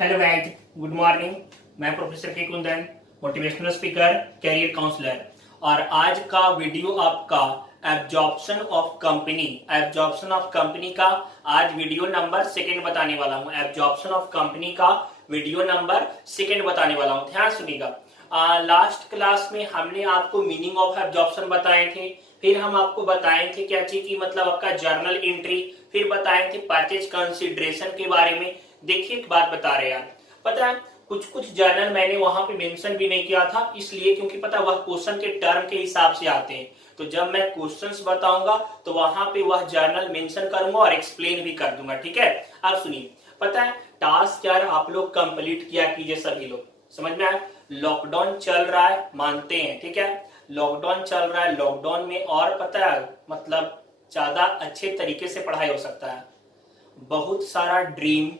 Hello guys, good morning. मैं professor K Kundan, motivational speaker, career counsellor. और आज का वीडियो आपका एब्जॉर्प्शन ऑफ कंपनी का आज वीडियो नंबर सेकंड बताने वाला हूं। एब्जॉर्प्शन ऑफ कंपनी का वीडियो नंबर सेकंड बताने वाला हूं, ध्यान सुनिएगा। लास्ट क्लास में हमने आपको मीनिंग ऑफ एब्जॉर्प्शन बताए थे, फिर हम आपको बताए थे क्या चीज की मतलब आपका जर्नल एंट्री, फिर बताए थे परचेज कंसीडरेशन के बारे में। देखिए एक बात बता रहे यार, पता है कुछ जर्नल मैंने वहां पे मेंशन भी नहीं किया था, इसलिए क्योंकि पता वह क्वेश्चन के टर्म के हिसाब से आते हैं। तो जब मैं क्वेश्चंस बताऊंगा तो वहां पे वह जर्नल मेंशन करूंगा और एक्सप्लेन भी कर दूंगा, ठीक है। अब सुनिए, पता है टास्क यार आप लोग कंप्लीट किया कीजिए सभी लोग, समझ में आया। लॉकडाउन चल रहा है, मानते हैं, ठीक है, लॉकडाउन चल रहा है। लॉकडाउन में और पता है मतलब ज्यादा अच्छे तरीके से पढ़ाई हो सकता है। बहुत सारा ड्रीम,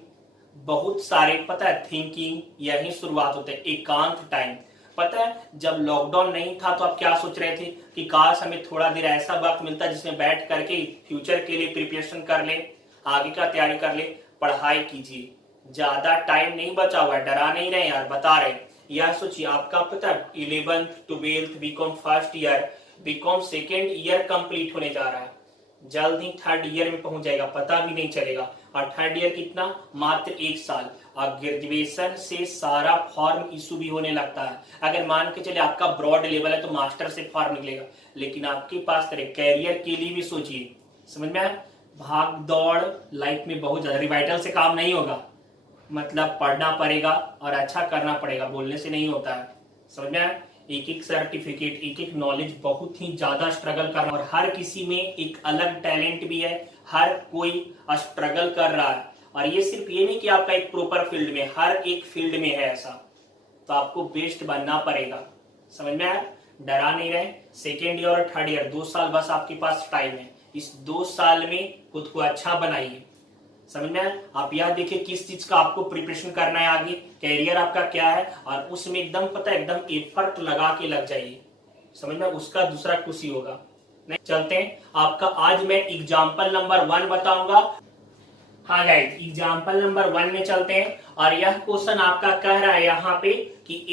बहुत सारे पता है थिंकिंग, यही शुरुआत होते हैं। एकांत टाइम, पता है जब लॉकडाउन नहीं था तो आप क्या सोच रहे थे कि काश हमें थोड़ा देर ऐसा वक्त मिलता जिसमें बैठ करके फ्यूचर के लिए प्रिपरेशन कर ले, आगे का तैयारी कर ले। पढ़ाई कीजिए, ज्यादा टाइम नहीं बचा हुआ है, डरा नहीं रहे यार, बता रहे। यह सोचिए आपका पता है 11th 12th BCom first year, BCom second year complete होने जा रहा है, जल्द ही थर्ड ईयर में पहुंच जाएगा, पता भी नहीं चलेगा। और थर्ड ईयर कितना, मात्र 1 साल। और ग्रेजुएशन से सारा फॉर्म इशू भी होने लगता है। अगर मान के चले आपका ब्रॉड लेवल है तो मास्टर से फॉर्म निकलेगा, लेकिन आपके पास कैरियर के लिए भी सोचिए, समझ में आया। भाग दौड़ लाइफ में बहुत ज्यादा, रिवाइटल से काम नहीं होगा, मतलब पढ़ना पड़ेगा और अच्छा करना पड़ेगा, बोलने से नहीं होता है, समझ में आया। एक एक सर्टिफिकेट, एक एक नॉलेज, बहुत ही ज्यादा स्ट्रगल करना। और हर किसी में एक अलग टैलेंट भी है, हर कोई स्ट्रगल कर रहा है। और ये सिर्फ ये नहीं कि आपका एक प्रॉपर फील्ड में, हर एक फील्ड में है ऐसा, तो आपको बेस्ट बनना पड़ेगा, समझ में आया। डरा नहीं रहे। सेकेंड ईयर और थर्ड ईयर 2 साल बस आपके पास टाइम है, इस 2 साल में खुद को अच्छा बनाइए, समझ में आया। आप याद देखिए किस चीज का आपको प्रिपरेशन करना है, आगे कैरियर आपका क्या है, और उसमें एकदम पता है एकदम एफर्ट लगा के लग जाइए, समझ में, उसका दूसरा खुशी होगा। नहीं चलते हैं, आपका आज मैं एग्जाम्पल नंबर 1 बताऊंगा। हाँ गाइस, एग्जाम्पल नंबर 1 में चलते हैं। और यह क्वेश्चन आपका कह रहा है यहाँ पे कि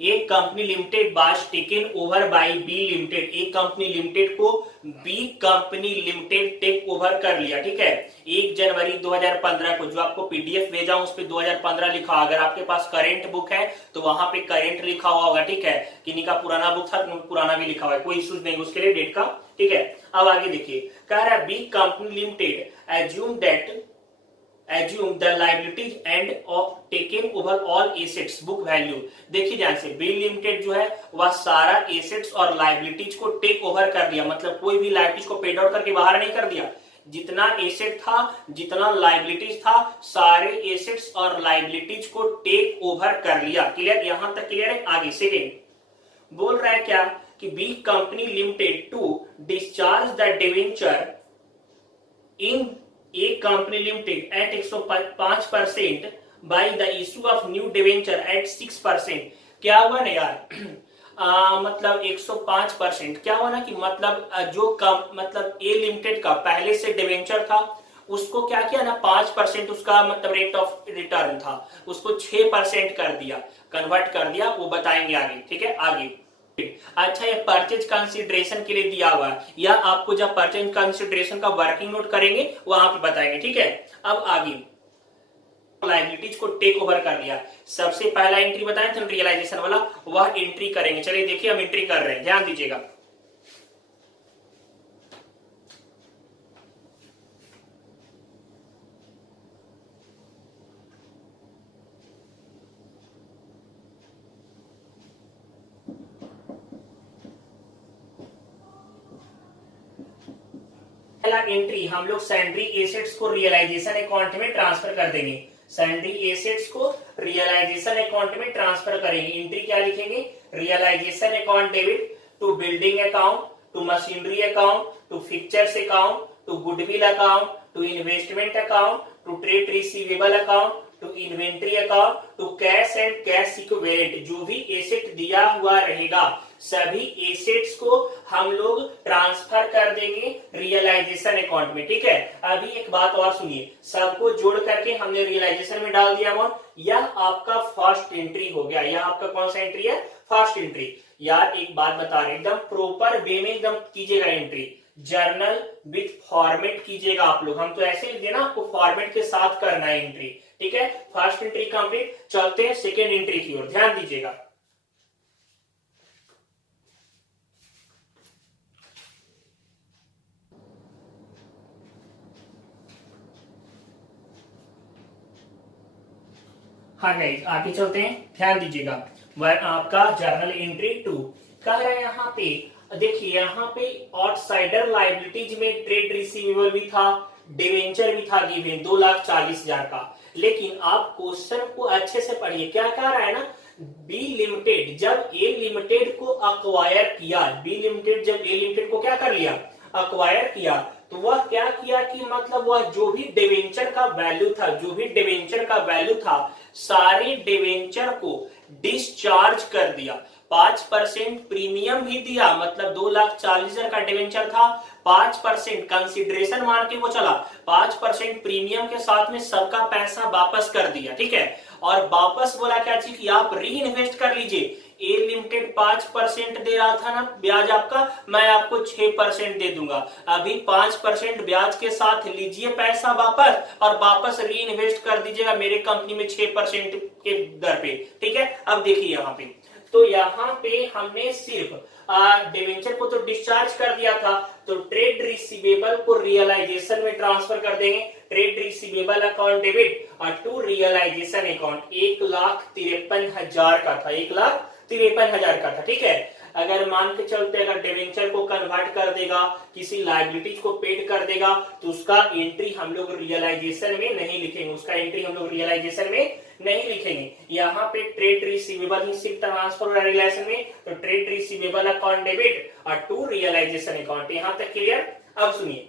A company limited was taken over by B limited. A company limited को B company limited take over कर लिया, ठीक है। 1 जनवरी 2015 को, जो आपको पीडीएफ भेजा हूं उस पे 2015 लिखा। अगर आपके पास करेंट बुक है तो वहां पे करेंट लिखा हुआ होगा, ठीक है। किन्हीं का पुराना बुक था तो पुराना भी लिखा हुआ है, कोई इश्यूज नहीं उसके लिए डेट का, ठीक है। अब आगे देखिए, कह रहा है B company limited assume the liabilities and taken over all assets book value। देखिए ध्यान से, बी लिमिटेड जो है वह सारा एसेट्स और लाइबिलिटीज को टेक ओवर कर दिया, मतलब कोई भी लाइबिलिटीज को पेड आउट करके बाहर नहीं कर दिया। जितना एसेट था, जितना लाइबिलिटीज था, सारे एसेट्स और लाइबिलिटीज को टेक ओवर कर लिया। क्लियर, यहां तक क्लियर है। आगे सेकेंड बोल रहा है क्या कि B company limited to discharge the debenture in A company limited at 105% by the issue of new debenture at 6%। क्या हुआ ना यार मतलब 105% क्या हुआ ना कि मतलब जो मतलब ए लिमिटेड का पहले से डिवेंचर था उसको क्या किया ना 5% उसका मतलब रेट ऑफ रिटर्न था, उसको 6% कर दिया, कन्वर्ट कर दिया, वो बताएंगे आगे, ठीक है। आगे अच्छा, ये परचेज कंसीडरेशन के लिए दिया हुआ है, या आपको जब परचेज कंसीडरेशन का वर्किंग नोट करेंगे वहां पे बताएंगे, ठीक है। अब आगे लायबिलिटीज को टेक ओवर कर लिया। सबसे पहला एंट्री बताया था रियलाइजेशन वाला, वह एंट्री करेंगे। चलिए देखिए हम एंट्री कर रहे हैं, ध्यान दीजिएगा। पहला एंट्री हम लोग सैंड्री एसेट्स को रियलाइजेशन अकाउंट में ट्रांसफर कर देंगे। सैंड्री एसेट्स को रियलाइजेशन अकाउंट में ट्रांसफर करेंगे। एंट्री क्या लिखेंगे, realisation account debit to building account, to machinery account, to fixtures account, to goodwill account, to investment account, to trade receivable account, to inventory account, to cash and cash equivalent. जो भी asset दिया हुआ रहेगा सभी assets को हम लोग transfer कर देंगे रियलाइजेशन अकाउंट में। ठीक है, अभी एक बात और सुनिए, सबको जोड़ करके हमने रियलाइजेशन में डाल दिया अमाउंट। यह आपका फर्स्ट एंट्री हो गया। यह आपका कौन सा एंट्री है? First entry. यार एक बात बता रहे, एकदम प्रॉपर वे में एकदम कीजिएगा एंट्री, जर्नल विथ फॉर्मेट कीजिएगा आप लोग। हम तो ऐसे लिख देना, आपको फॉर्मेट के साथ करना है एंट्री। ठीक है, फर्स्ट एंट्री कंप्लीट। चलते हैं सेकेंड एंट्री की ओर, ध्यान दीजिएगा। हाँ गाइस, आगे चलते हैं, ध्यान दीजिएगा। वह आपका जर्नल एंट्री 2 कह रहा है यहाँ पे, देखिए यहाँ पे आउटसाइडर लायबिलिटीज में ट्रेड रिसीवेबल भी था, डिवेंचर भी था गिवन 2,40,000 का। लेकिन आप क्वेश्चन को अच्छे से पढ़िए, क्या कह रहा है ना, बी लिमिटेड जब ए लिमिटेड को अक्वायर किया, बी लिमिटेड जब ए लिमिटेड को क्या कर लिया? अक्वायर किया, तो वह क्या किया कि मतलब वह जो भी डिवेंचर का वैल्यू था, जो भी डिवेंचर का वैल्यू था, सारे डिवेंचर को डिस्चार्ज कर दिया। 5% प्रीमियम भी दिया, मतलब 2,40,000 का डिवेंचर था, 5% कंसिडरेशन मान के वो चला, 5% प्रीमियम के साथ में सबका पैसा वापस कर दिया। ठीक है, और वापस बोला क्या चीज कि आप री इन्वेस्ट कर लीजिए। ए लिमिटेड 5% दे रहा था ना ब्याज आपका, मैं आपको 6% दे दूंगा। अभी 5% ब्याज के साथ लीजिए पैसा वापस, और वापस री इन्वेस्ट कर दीजिएगा मेरे कंपनी में 6% के दर पे। ठीक है, अब देखिए यहाँ पे, तो यहाँ पे हमने सिर्फ डिवेंचर को तो डिस्चार्ज कर दिया था, तो ट्रेड रिसीवेबल को रियलाइजेशन में ट्रांसफर कर देंगे। ट्रेड रिसीवेबल अकाउंट डेबिट और टू रियलाइजेशन अकाउंट 1,53,000 का था, 1,53,000 का था। ठीक है, अगर मान के चलते अगर डिवेंचर को कन्वर्ट कर देगा, किसी लायबिलिटीज को पेड कर देगा, तो उसका एंट्री हम लोग रियलाइजेशन में नहीं लिखेंगे, उसका एंट्री हम लोग रियलाइजेशन में नहीं लिखेंगे। यहाँ पे ट्रेड रिसीवेबल ही सिर्फ ट्रांसफर रियलाइजेशन में, तो ट्रेड रिसीवेबल अकाउंट डेबिट और टू रियलाइजेशन अकाउंट, यहाँ तक क्लियर। अब सुनिए,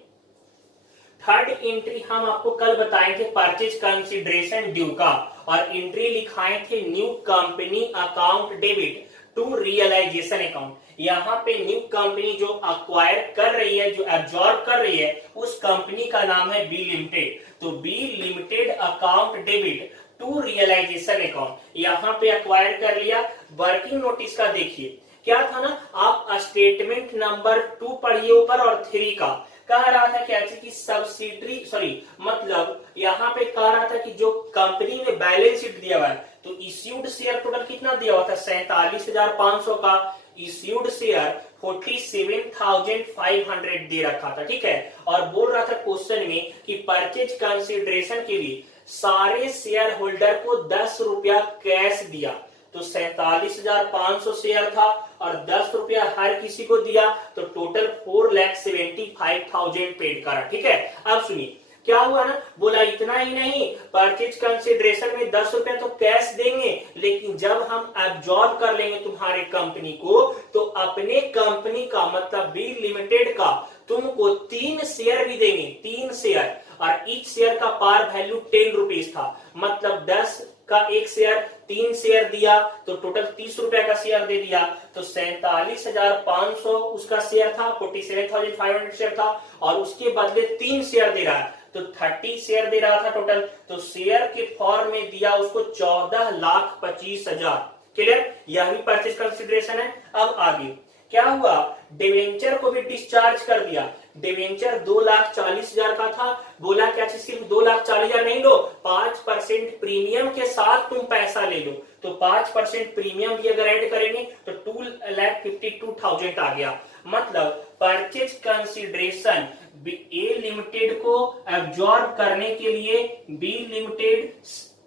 थर्ड एंट्री हम आपको कल बताए थे परचेज कंसिडरेशन ड्यू का, और एंट्री लिखाए थे new company account debit to realisation account. यहाँ पे न्यू कंपनी जो अक्वायर कर रही है, जो एब्जॉर्ब कर रही है, उस कंपनी का नाम है बी लिमिटेड। तो B limited account debit to realisation account, यहाँ पे अक्वायर कर लिया। वर्किंग नोटिस का देखिए क्या था ना, आप स्टेटमेंट नंबर 2 पढ़िए ऊपर और 3 का। कह रहा था क्या कि सब्सिडरी मतलब यहाँ पे कह रहा था कि जो कंपनी में बैलेंस शीट दिया हुआ है, तो इश्यूड शेयर टोटल कितना दिया हुआ था? 47,500 का। इश्यूड शेयर 47,500 दे रखा था। ठीक है, और बोल रहा था क्वेश्चन में कि परचेज कंसिडरेशन के लिए सारे शेयर होल्डर को 10 रुपया कैश दिया, तो 47,500 शेयर था और 10 रुपया हर किसी को दिया, तो टोटल 4,75,000 पेड करा। ठीक है, अब सुनिए क्या हुआ ना, बोला इतना ही नहीं, परचेज कंसिडरेशन में 10 रुपया तो कैश देंगे, लेकिन जब हम एब्जॉर्ब कर लेंगे तुम्हारे कंपनी को, तो अपने कंपनी का मतलब बी लिमिटेड का तुमको 3 शेयर भी देंगे, 3 शेयर, और ईच शेयर का पार वैल्यू 10 रुपीज था, मतलब 10 का एक शेयर, 3 शेयर दिया, तो टोटल 30 रुपया का शेयर दे दिया। तो 47,500 उसका शेयर था, 47,500 शेयर था, और उसके बदले 3 शेयर दे रहा है, तो 30 शेयर दे रहा था टोटल। तो शेयर के फॉर्म में दिया उसको 14,25,000। क्लियर, यह भी परचेज कंसिडरेशन है। अब आगे क्या हुआ, डिवेंचर को भी डिस्चार्ज कर दिया। डिवेंचर 2,40,000 का था, बोला क्या सिर्फ 2,40,000 नहीं लो, 5% प्रीमियम के साथ तुम पैसा ले लो, तो 5% प्रीमियम भी अगर ऐड करेंगे तो 2,52,000 आ गया। मतलब परचेज कंसिडरेशन ए लिमिटेड को एब्जॉर्ब करने के लिए बी लिमिटेड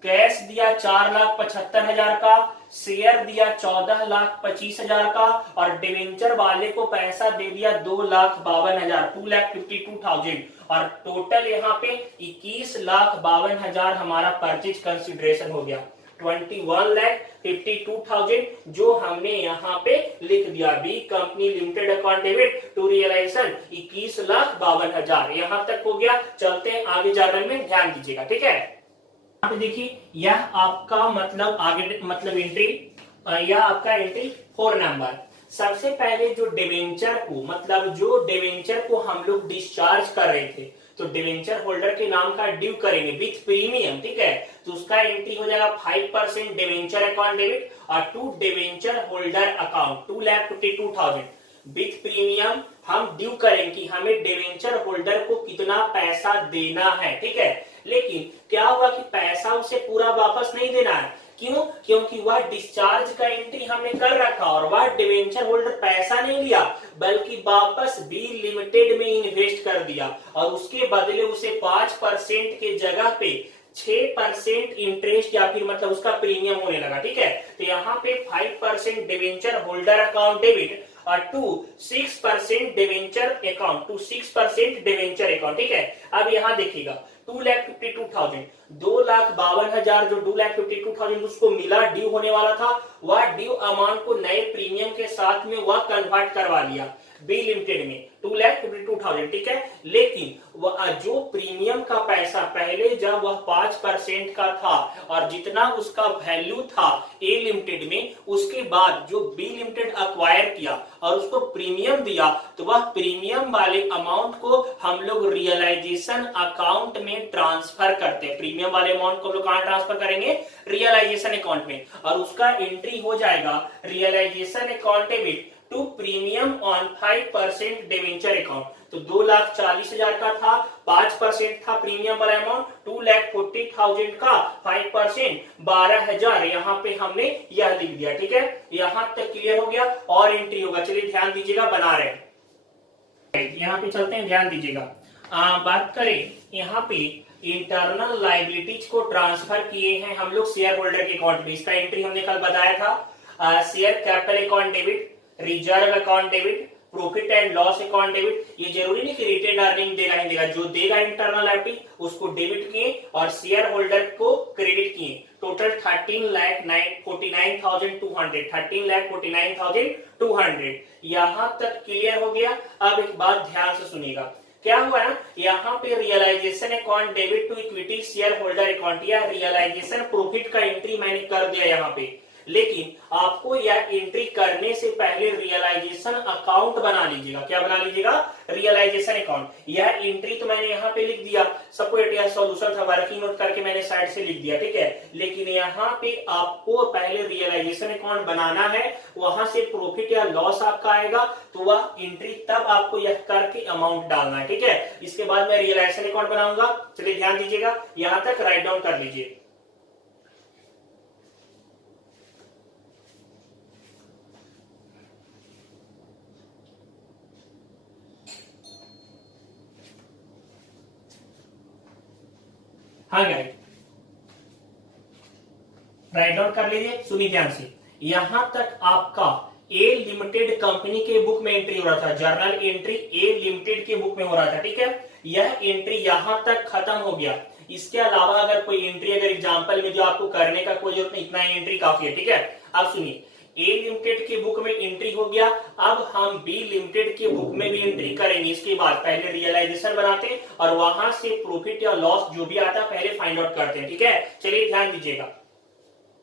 कैश दिया 4,75,000 का, शेयर दिया 14,25,000 का, और डिवेंचर वाले को पैसा दे दिया 2,52,000, 2,52,000, और टोटल यहाँ पे 21,52,000 हमारा परचेज कंसिडरेशन हो गया। 21,52,000 जो हमने यहाँ पे लिख दिया, B company limited account debit to realisation 21,52,000, यहाँ तक हो गया। चलते हैं आगे जर्नल में, ध्यान दीजिएगा। ठीक है, यहाँ पे देखिए यह आपका मतलब आगे मतलब एंट्री, यह आपका एंट्री 4 नंबर। सबसे पहले जो डिवेंचर को, मतलब जो डिवेंचर को हम लोग डिस्चार्ज कर रहे थे, तो डिवेंचर होल्डर के नाम का ड्यू करेंगे विथ प्रीमियम, ठीक है। तो उसका एंट्री हो जाएगा 5% डिवेंचर अकाउंट डेबिट और to debenture holder account 2,52,000 with premium हम ड्यू करेंगे कि हमें डिवेंचर होल्डर को कितना पैसा देना है, ठीक है। लेकिन क्या हुआ कि पैसा उसे पूरा वापस नहीं देना है। क्यों? क्योंकि वह डिस्चार्ज का एंट्री हमने कर रखा और वह डिवेंचर होल्डर पैसा नहीं लिया बल्कि वापस बी लिमिटेड में इन्वेस्ट कर दिया और उसके बदले उसे 5% के जगह पे 6% इंटरेस्ट या फिर मतलब उसका प्रीमियम होने लगा, ठीक है। तो यहाँ पे 5% डिवेंचर होल्डर अकाउंट डेबिट और 6% डिवेंचर अकाउंट 6% डिवेंचर अकाउंट, ठीक है। अब यहाँ देखिएगा 2,52,000 2,52,000 जो 2,52,000 उसको मिला, ड्यू होने वाला था, वह ड्यू अमाउंट को नए प्रीमियम के साथ में वह कन्वर्ट करवा लिया बी लिमिटेड में 2,52,000, ठीक है। लेकिन वह जो प्रीमियम का पैसा पहले जब वह 5% का था और जितना उसका वैल्यू था ए लिमिटेड में, उसके बाद जो बी लिमिटेड अक्वायर किया और उसको प्रीमियम दिया, तो वह प्रीमियम वाले अमाउंट को हम लोग रियलाइजेशन अकाउंट में ट्रांसफर करते हैं। प्रीमियम वाले अमाउंट को हम लोग कहां ट्रांसफर करेंगे? रियलाइजेशन अकाउंट में, और उसका एंट्री हो जाएगा realisation account debit to premium on 5% debenture account. तो 2,40,000 का था, 5% था प्रीमियम वाला अमाउंट, 2,40,000 का 5% 12,000, यहाँ पे हमने यह लिख दिया, ठीक है। यहाँ तक क्लियर हो गया और एंट्री होगा। चलिए ध्यान दीजिएगा, बना रहे हैं, यहाँ पे चलते हैं, ध्यान दीजिएगा। बात करें यहाँ पे इंटरनल लाइबिलिटीज को ट्रांसफर किए हैं हम लोग शेयर होल्डर के अकाउंट में। इसका एंट्री हमने कल बताया था, share capital account debit, reserve account debit, profit and loss account debit. ये जरूरी नहीं कि रिटेन अर्निंग देगा ही देगा, जो देगा इंटरनल लायबिलिटी उसको डेबिट किए और शेयर होल्डर को क्रेडिट किए। टोटल 13,49,200 13,49,200। यहां तक क्लियर हो गया। अब एक बात ध्यान से सुनिएगा, क्या हुआ ना, यहाँ पे realisation account debit to equity share holder account या रियलाइजेशन प्रॉफिट का एंट्री मैंने कर दिया यहाँ पे, लेकिन आपको यह एंट्री करने से पहले रियलाइजेशन अकाउंट बना लीजिएगा। क्या बना लीजिएगा? Realisation account. यह एंट्री तो मैंने यहाँ पे लिख दिया, सबको यह सॉल्यूशन था, वर्किंग नोट करके मैंने साइड से लिख दिया, ठीक है। लेकिन यहाँ पे आपको पहले रियलाइजेशन अकाउंट बनाना है, वहां से प्रॉफिट या लॉस आपका आएगा, तो वह एंट्री तब आपको यह करके अमाउंट डालना है, ठीक है। इसके बाद मैं रियलाइजेशन अकाउंट बनाऊंगा। चलिए ध्यान दीजिएगा, यहां तक राइट डाउन कर लीजिए। हाँ गाइस, राइट डाउन कर लीजिए, सुनिए ध्यान से। यहां तक आपका ए लिमिटेड कंपनी के बुक में एंट्री हो रहा था, जर्नल एंट्री ए लिमिटेड के बुक में हो रहा था, ठीक है। यह एंट्री यहां तक खत्म हो गया। इसके अलावा अगर कोई एंट्री अगर एग्जांपल में जो आपको करने का कोई जरूरत नहीं, इतना ही एंट्री काफी है, ठीक है। अब सुनिए, ए लिमिटेड के बुक में एंट्री हो गया, अब हम बी लिमिटेड के बुक में भी एंट्री करेंगे। इसके बाद पहले रियलाइजेशन बनाते हैं और वहां से प्रॉफिट या लॉस जो भी आता है पहले फाइंड आउट करते हैं, ठीक है। चलिए ध्यान दीजिएगा,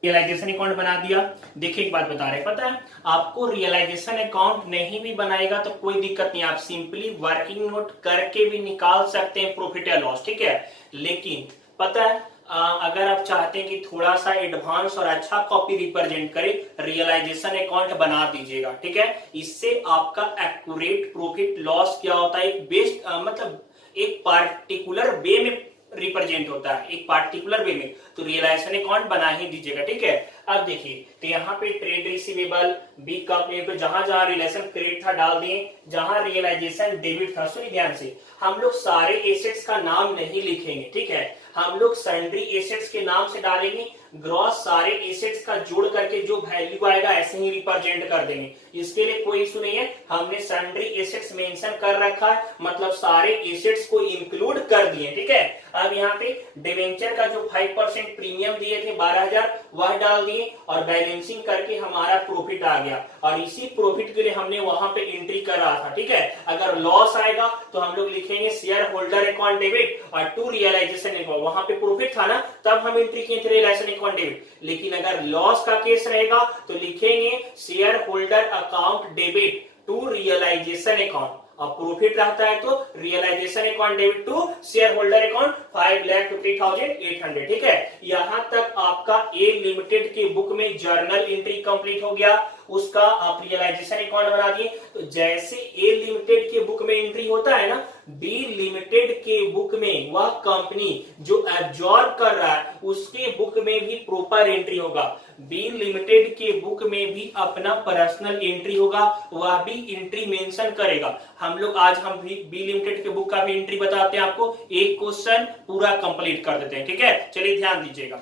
रियलाइजेशन अकाउंट बना दिया। देखिए एक बात बता रहे, पता है आपको रियलाइजेशन अकाउंट नहीं भी बनाएगा तो कोई दिक्कत नहीं, आप सिंपली वर्किंग नोट करके भी निकाल सकते हैं प्रॉफिट या लॉस, ठीक है। लेकिन पता है अगर आप चाहते हैं कि थोड़ा सा एडवांस और अच्छा कॉपी रिप्रेजेंट करे, रियलाइजेशन अकाउंट बना दीजिएगा, ठीक है। इससे आपका एक्यूरेट प्रॉफिट लॉस क्या होता है, एक बेस्ट मतलब एक पार्टिकुलर वे में रिप्रेजेंट होता है, एक पार्टिकुलर वे में, तो रियलाइजेशन अकाउंट बना ही दीजिएगा, ठीक है। अब देखिए, तो यहाँ पे ट्रेड रिसीवेबल बी कंपनी को जहां जहां रिलेशन क्रेडिट था डाल दिए, जहां रियलाइजेशन डेबिट था। सुनिए ध्यान से, हम लोग सारे एसेट्स का नाम नहीं लिखेंगे, ठीक है। हम लोग सन्ड्री एसेट्स के नाम से डालेंगे, ग्रॉस सारे एसेट्स का जोड़ करके जो वैल्यू आएगा ऐसे ही रिप्रेजेंट कर देंगे। इसके लिए कोई इशू नहीं है, हमने सन्ड्री एसेट्स मेंशन कर रखा है, मतलब सारे एसेट्स को इंक्लूड कर दिए, ठीक है। अब यहाँ पे डिवेंचर का जो 5% प्रीमियम दिए थे 12,000, वह डाल दिए और बैलेंसिंग करके हमारा प्रॉफिट आ गया और इसी प्रॉफिट के लिए हमने वहां पे एंट्री करा था। ठीक है, अगर लॉस आएगा तो हम लोग लिखेंगे शेयर होल्डर अकाउंट डेबिट और टू रियलाइजेशन अकाउंट, वहां पे प्रॉफिट था ना तब हम एंट्री किए थे रियलाइजेशन अकाउंट डेबिट। लेकिन अगर लॉस का केस रहेगा तो लिखेंगे share holder account debit to realisation account और प्रॉफिट रहता है तो realisation account debit to share holder account 5,50,800। ठीक है, यहां तक आपका ए लिमिटेड के बुक में जर्नल एंट्री कंप्लीट हो गया, उसका आप रियलाइजेशन अकाउंट बना दिए। तो जैसे ए लिमिटेड के बुक में एंट्री होता है ना, बी लिमिटेड के बुक में वह कंपनी जो एब्जॉर्ब कर रहा है उसके बुक में भी प्रॉपर एंट्री होगा। बी लिमिटेड के बुक में भी अपना पर्सनल एंट्री होगा, वह भी एंट्री मेंशन करेगा। हम लोग आज हम भी बी लिमिटेड के बुक का भी एंट्री बताते हैं आपको, एक क्वेश्चन पूरा कंप्लीट कर देते हैं। ठीक है, चलिए ध्यान दीजिएगा।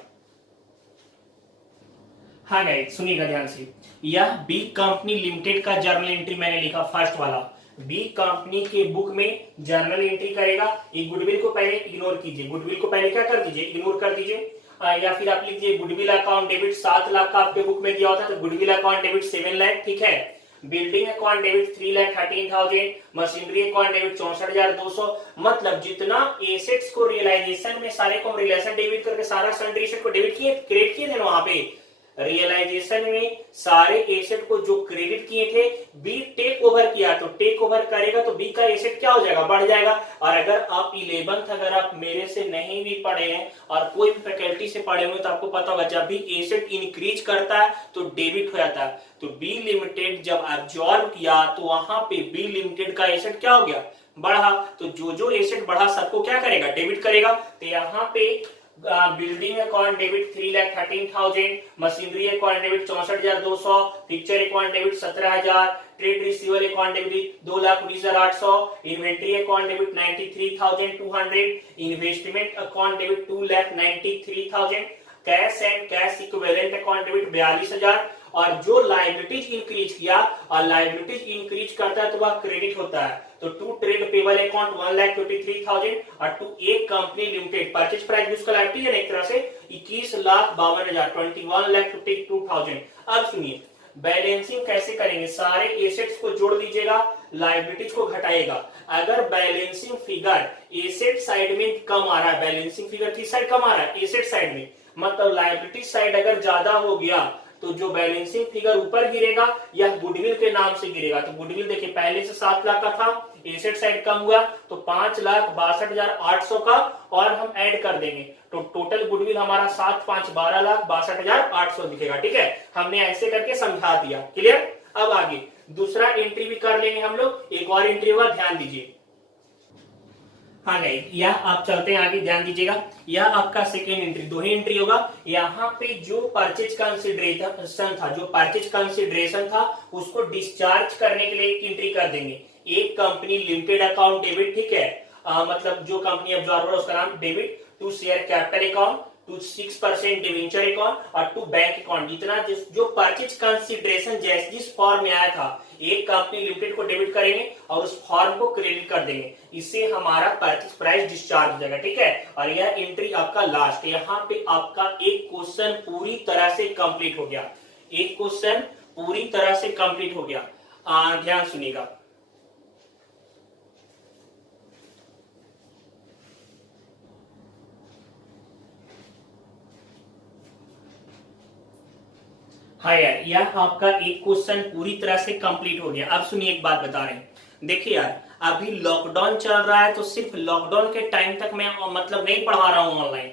हाँ गाइस सुनिएगा ध्यान से, यह बी कंपनी लिमिटेड का जर्नल एंट्री मैंने लिखा फर्स्ट वाला। बी कंपनी के बुक में जर्नल एंट्री करेगा। ये गुडविल को पहले इग्नोर कीजिए, गुडविल को पहले क्या कर दीजिए, इग्नोर कर दीजिए। या फिर आप लिखिए गुडविल अकाउंट डेबिट 7 लाख का आपके बुक में दिया होता है तो गुडविल अकाउंट डेबिट 7 लाख। ठीक है, building account debit 3,13,000, machinery account debit 64,200। मतलब जितना एसेट्स को रियलाइजेशन में सारे को रियलाइजेशन डेबिट करके सारा सन्ड्री एसेट को डेबिट किए, क्रेडिट किए थे वहां पे रियलाइजेशन में सारे एसेट को जो क्रेडिट किए थे बी टेक ओवर किया, तो टेक ओवर करेगा तो बी का एसेट क्या हो जाएगा, बढ़ जाएगा। और अगर आप 11th अगर आप मेरे से नहीं भी पढ़े हैं और कोई भी फैकल्टी से पढ़े हुए तो आपको पता होगा जब भी एसेट इंक्रीज करता है तो डेबिट हो जाता है। तो बी लिमिटेड जब एब्जॉर्ब किया तो वहां पे बी लिमिटेड का एसेट क्या हो गया, बढ़ा। तो जो जो एसेट बढ़ा सबको क्या करेगा, डेबिट करेगा। तो यहाँ पे building account debit 3,13,000, machinery account debit 64,200, picture account debit 17,000, trade receiver account debit 2,19,800, inventory account debit 93,200, investment account debit 2,93,000, cash and cash equivalent account debit 42,000। और जो लायबिलिटीज इंक्रीज किया और लायबिलिटीज इंक्रीज करता है तो वह क्रेडिट होता है। तो टू ट्रेड पेबल अकाउंट 1,53,000 और to A company limited purchase price उसका लायबिलिटी है एक तरह से 21,52,000 21,52,000। अब सुनिए बैलेंसिंग कैसे करेंगे, सारे एसेट्स को जोड़ दीजिएगा, लायबिलिटीज को घटाएगा। अगर बैलेंसिंग फिगर एसेट साइड में कम आ रहा है, बैलेंसिंग फिगर किस साइड कम आ रहा है, एसेट साइड में, मतलब लायबिलिटी साइड अगर ज्यादा हो गया तो जो बैलेंसिंग फिगर ऊपर गिरेगा यह गुडविल के नाम से गिरेगा। तो गुडविल देखिए पहले से 7 लाख का था, एसेट साइड कम हुआ तो 5,62,800 का और हम ऐड कर देंगे तो टोटल गुडविल हमारा 7 5 12,62,800 दिखेगा। ठीक है, हमने ऐसे करके समझा दिया, क्लियर। अब आगे दूसरा एंट्री भी कर लेंगे हम लोग, एक और एंट्री हुआ, ध्यान दीजिए। हाँ गाइस, यह आप चलते हैं आगे, ध्यान दीजिएगा। यह आपका सेकेंड एंट्री, दो ही एंट्री होगा। यहाँ पे जो परचेज कंसिडरेशन था, जो परचेज कंसिडरेशन था उसको डिस्चार्ज करने के लिए एक एंट्री कर देंगे, एक कंपनी लिमिटेड अकाउंट डेबिट। ठीक है, मतलब जो कंपनी अब्जॉर्बर उसका नाम debit to share capital account to 6% debenture account और टू बैंक अकाउंट। जितना जो परचेज कंसिडरेशन जिस फॉर्म में आया था एक कंपनी लिमिटेड को डेबिट करेंगे और उस फॉर्म को क्रेडिट कर देंगे, इससे हमारा परचेज प्राइस डिस्चार्ज हो जाएगा। ठीक है, और यह एंट्री आपका लास्ट, यहाँ पे आपका एक क्वेश्चन पूरी तरह से कंप्लीट हो गया, एक क्वेश्चन पूरी तरह से कंप्लीट हो गया। ध्यान सुनिएगा। हाँ यार, यह आपका एक क्वेश्चन पूरी तरह से कंप्लीट हो गया। अब सुनिए एक बात बता रहे हैं, देखिए यार अभी लॉकडाउन चल रहा है तो सिर्फ लॉकडाउन के टाइम तक मैं मतलब नहीं पढ़ा रहा हूँ ऑनलाइन,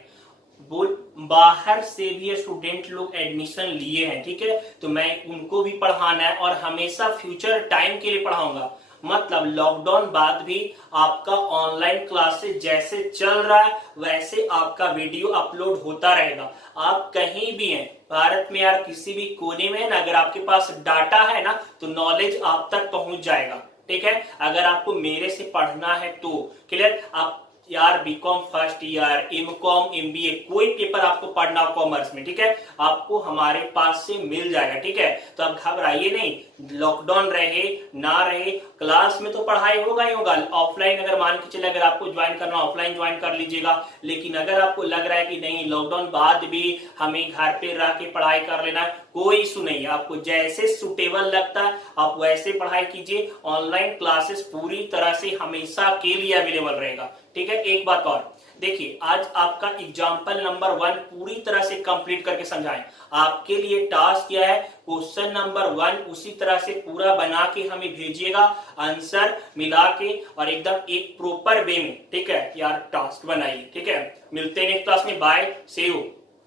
बाहर से भी स्टूडेंट लोग एडमिशन लिए हैं। ठीक है, तो मैं उनको भी पढ़ाना है और हमेशा फ्यूचर टाइम के लिए पढ़ाऊंगा। मतलब लॉकडाउन बाद भी आपका ऑनलाइन क्लासेस जैसे चल रहा है वैसे आपका वीडियो अपलोड होता रहेगा। आप कहीं भी हैं भारत में यार, किसी भी कोने में है ना, अगर आपके पास डाटा है ना तो नॉलेज आप तक पहुंच जाएगा। ठीक है, अगर आपको मेरे से पढ़ना है तो क्लियर, आप यार BCom first year, MCom, MBA, कोई पेपर आपको पढ़ना हो कॉमर्स में, ठीक है, आपको हमारे पास से मिल जाएगा, ठीक है। तो आप घबराइए नहीं, लॉकडाउन रहे ना रहे, क्लास में तो पढ़ाई होगा ही होगा। ऑफलाइन अगर मान के चले, अगर आपको ज्वाइन करना ऑफलाइन ज्वाइन कर लीजिएगा, लेकिन अगर आपको लग रहा है कि नहीं लॉकडाउन बाद भी हमें घर पे रह के पढ़ाई कर लेना, कोई इशू नहीं है। आपको जैसे सुटेबल लगता है आप वैसे पढ़ाई कीजिए। ऑनलाइन क्लासेस पूरी तरह से हमेशा के लिए अवेलेबल रहेगा, ठीक है। एक बात और देखिए, आज आपका एग्जाम्पल नंबर 1 पूरी तरह से कंप्लीट करके समझाएं। आपके लिए टास्क क्या है, क्वेश्चन नंबर 1 उसी तरह से पूरा बना के हमें भेजिएगा, आंसर मिला के और एकदम एक प्रॉपर वे में, ठीक है यार, टास्क बनाइए, ठीक है। मिलते हैं नेक्स्ट क्लास में, बाय, सी यू।